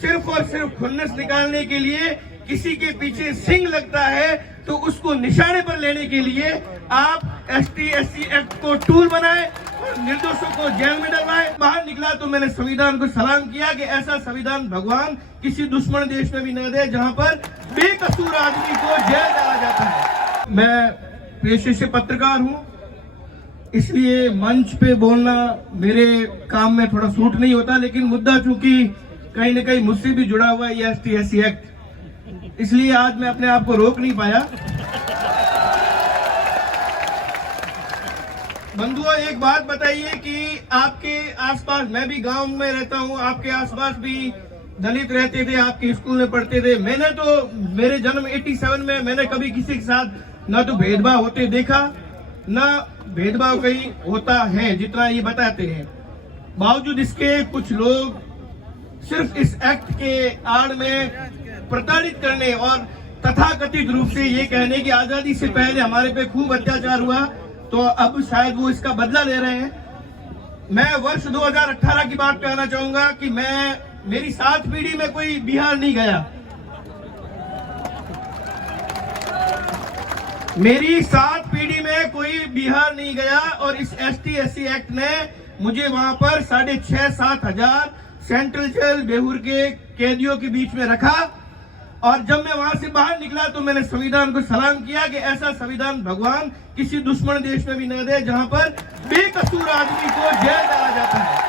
सिर्फ और सिर्फ खुन्नस निकालने के लिए किसी के पीछे सिंह लगता है तो उसको निशाने पर लेने के लिए आप ST/SC एक्ट को टूल बनाए और निर्दोषों को जेल में डलवाए। बाहर निकला तो मैंने संविधान को सलाम किया कि ऐसा संविधान भगवान किसी दुश्मन देश में भी न दे जहां पर बेकसूर आदमी को जेल डाला जाता है। मैं पेशे से पत्रकार हूं, इसलिए मंच पे बोलना मेरे काम में थोड़ा सूट नहीं होता, लेकिन मुद्दा चूंकि कहीं न कहीं मुझसे भी जुड़ा हुआ है ये ST/SC एक्ट, इसलिए आज मैं अपने आप को रोक नहीं पाया। बंधुओं, एक बात बताइए कि आपके आसपास, मैं भी गांव में रहता हूं, आपके आसपास भी दलित रहते थे, आपके स्कूल में पढ़ते थे। मैंने तो मेरे जन्म 87 में मैंने कभी किसी के साथ न तो भेदभाव होते देखा, न भेदभाव कहीं होता है जितना ये बताते हैं। बावजूद इसके कुछ लोग सिर्फ इस एक्ट के आड़ में प्रताड़ित करने और तथाकथित रूप से ये कहने की आजादी से पहले हमारे पे खूब अत्याचार हुआ तो अब शायद वो इसका बदला ले रहे हैं। मैं वर्ष 2018 की बात कहना चाहूंगा कि मेरी 7 पीढ़ी में कोई बिहार नहीं गया। मेरी 7 पीढ़ी में कोई बिहार नहीं गया और इस ST/SC एक्ट ने मुझे वहां पर 6,500-7 हजार सेंट्रल जेल बेहूर के कैदियों के बीच में रखा और जब मैं वहां से बाहर निकला तो मैंने संविधान को सलाम किया कि ऐसा संविधान भगवान किसी दुश्मन देश में भी न दे जहां पर बेकसूर आदमी को जेल डाला जाता है।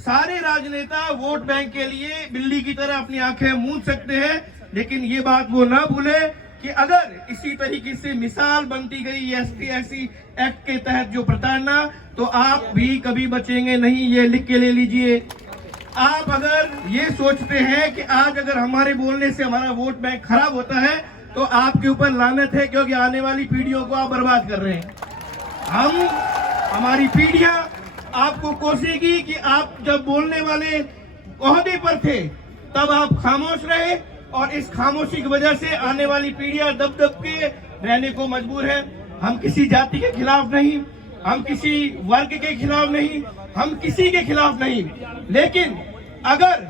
सारे राजनेता वोट बैंक के लिए बिल्ली की तरह अपनी आंखें मूंद सकते हैं, लेकिन ये बात वो ना भूले कि अगर इसी तरीके से मिसाल बनती गई ST/SC एक्ट के तहत जो प्रताड़ना, तो आप भी कभी बचेंगे नहीं। ये लिख के ले लीजिए। आप अगर ये सोचते हैं कि आज अगर हमारे बोलने से हमारा वोट बैंक खराब होता है तो आपके ऊपर लानत है, क्योंकि आने वाली पीढ़ियों को आप बर्बाद कर रहे हैं। हमारी पीढ़ियां आपको कोसेगी कि आप जब बोलने वाले ओहदे पर थे तब आप खामोश रहे और इस खामोशी की वजह से आने वाली पीढ़ियां दब दब के रहने को मजबूर है। हम किसी जाति के खिलाफ नहीं, हम किसी वर्ग के खिलाफ नहीं, हम किसी के खिलाफ नहीं, लेकिन अगर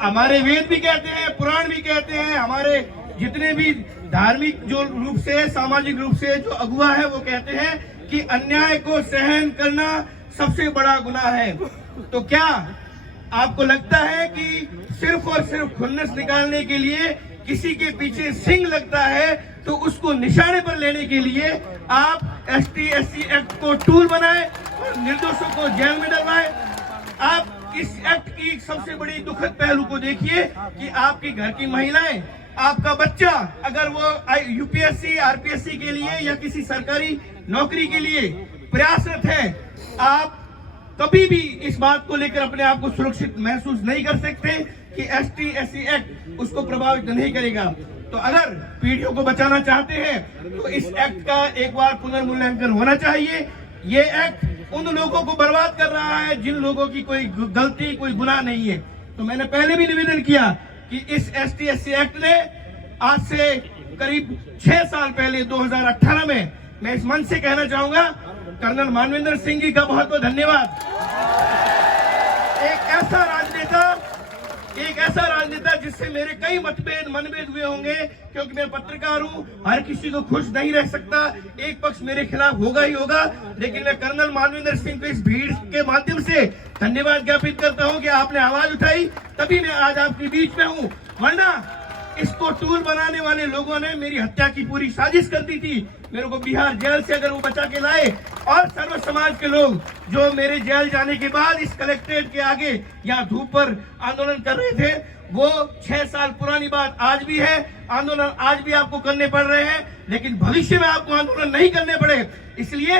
हमारे वेद भी कहते हैं, पुराण भी कहते हैं, हमारे जितने भी धार्मिक जो रूप से, सामाजिक रूप से जो अगुवा है वो कहते हैं कि अन्याय को सहन करना सबसे बड़ा गुनाह है। तो क्या आपको लगता है कि सिर्फ और सिर्फ खुन्नस निकालने के लिए किसी के पीछे सिंह लगता है तो उसको निशाने पर लेने के लिए आप ST/SC एक्ट को टूल बनाए और निर्दोषों को जेल में डलवाए? आप इस एक्ट की सबसे बड़ी दुखद पहलू को देखिए कि आपके घर की महिलाएं, आपका बच्चा अगर वो UPSC RPSC के लिए या किसी सरकारी नौकरी के लिए प्रयासरत है, आप कभी भी इस बात को लेकर अपने आप को सुरक्षित महसूस नहीं कर सकते कि ST/SC एक्ट उसको प्रभावित नहीं करेगा। तो अगर पीढ़ियों को बचाना चाहते हैं तो इस एक्ट का एक बार पुनर्मूल्यांकन होना चाहिए। ये एक्ट उन लोगों को बर्बाद कर रहा है जिन लोगों की कोई गलती, कोई गुनाह नहीं है। तो मैंने पहले भी निवेदन किया कि इस ST/SC एक्ट ने आज से करीब 6 साल पहले 2018 में, मैं इस मंच से कहना चाहूंगा, कर्नल मानवेंद्र सिंह जी का बहुत बहुत धन्यवाद। एक ऐसा राजनेता जिससे मेरे कई मनभेद हुए होंगे, क्योंकि मैं पत्रकार हूं, हर किसी को खुश नहीं रह सकता, एक पक्ष मेरे खिलाफ होगा ही होगा, लेकिन मैं कर्नल मानवेंद्र सिंह को इस भीड़ के माध्यम से धन्यवाद ज्ञापित करता हूं कि आपने आवाज उठाई, तभी मैं आज आपके बीच में हूं। वरना इसको टूल बनाने वाले लोगों ने मेरी हत्या की पूरी साजिश कर दी थी। मेरे को बिहार जेल से अगर वो बचा के लाए, और सर्व समाज के लोग जो मेरे जेल जाने के बाद इस कलेक्ट्रेट के आगे यहाँ धूप पर आंदोलन कर रहे थे, वो 6 साल पुरानी बात आज भी है। आंदोलन आज भी आपको करने पड़ रहे हैं, लेकिन भविष्य में आपको आंदोलन नहीं करने पड़े। इसलिए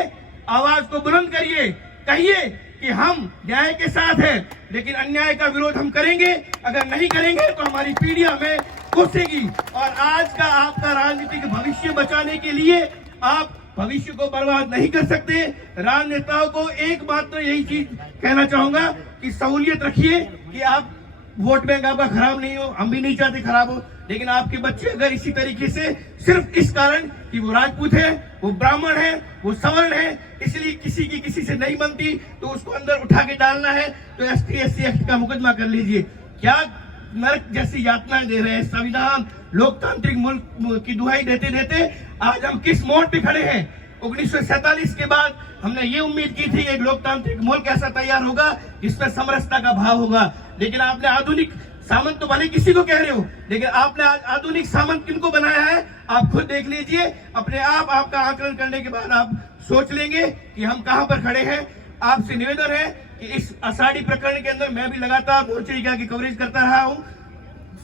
आवाज को बुलंद करिए, कहिए कि हम न्याय के साथ हैं, लेकिन अन्याय का विरोध हम करेंगे। अगर नहीं करेंगे तो हमारी पीढ़ी हमें कोसेगी। और आज का आपका राजनीतिक भविष्य बचाने के लिए आप भविष्य को बर्बाद नहीं कर सकते। राजनेताओं को एक बात तो यही चीज कहना चाहूंगा कि सहूलियत रखिए कि आप वोट बैंक आपका खराब नहीं हो, हम भी नहीं चाहते खराब हो, लेकिन आपके बच्चे अगर इसी तरीके से सिर्फ इस कारण कि वो राजपूत है, वो ब्राह्मण है, वो सवर्ण है, इसलिए किसी की किसी से नहीं बनती तो उसको अंदर उठा के डालना है, तो ST/SC एक्ट का मुकदमा कर लीजिए। क्या नरक जैसी यातनाएं दे रहे हैं। संविधान लोकतांत्रिक मुल्क की दुहाई देते देते आज हम किस मोड़ पे खड़े हैं। 1947 के बाद हमने ये उम्मीद की थी एक लोकतांत्रिक मुल्क ऐसा तैयार होगा जिसमें समरसता का भाव होगा, लेकिन आपने आधुनिक सामंत तो भले किसी को कह रहे हो, लेकिन आपने आज आधुनिक सामंत किनको बनाया है आप खुद देख लीजिए। अपने आप आपका आकलन करने के बाद आप सोच लेंगे कि हम कहां पर खड़े हैं। आपसे निवेदन है कि इस आषाढ़ी प्रकरण के अंदर मैं भी लगातार मोर्चे की कवरेज करता रहा हूं।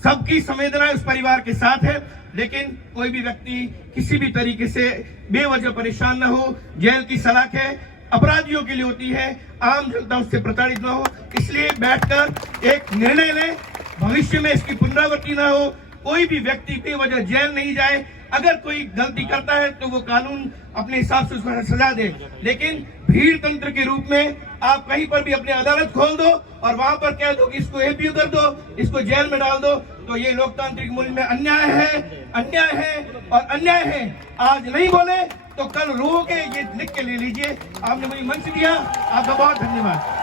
सबकी संवेदना उस परिवार के साथ है, लेकिन कोई भी व्यक्ति किसी भी तरीके से बेवजह परेशान न हो। जेल की सलाख है अपराधियों के लिए होती है, आम जनता उससे प्रताड़ित न हो, इसलिए बैठकर एक निर्णय लें, भविष्य में इसकी पुनरावृत्ति न हो, कोई भी व्यक्ति बेवजह जेल नहीं जाए। अगर कोई गलती करता है तो वो कानून अपने हिसाब से उसको सजा दे, लेकिन भीड़ तंत्र के रूप में आप कहीं पर भी अपनी अदालत खोल दो और वहां पर कह दो कि इसको एपीओ कर दो, इसको जेल में डाल दो, तो ये लोकतांत्रिक मूल्य में अन्याय है और अन्याय है। आज नहीं बोले तो कल रोगे, ये लिख के ले लीजिए। आपने मुझे मंच दिया, आपका बहुत धन्यवाद।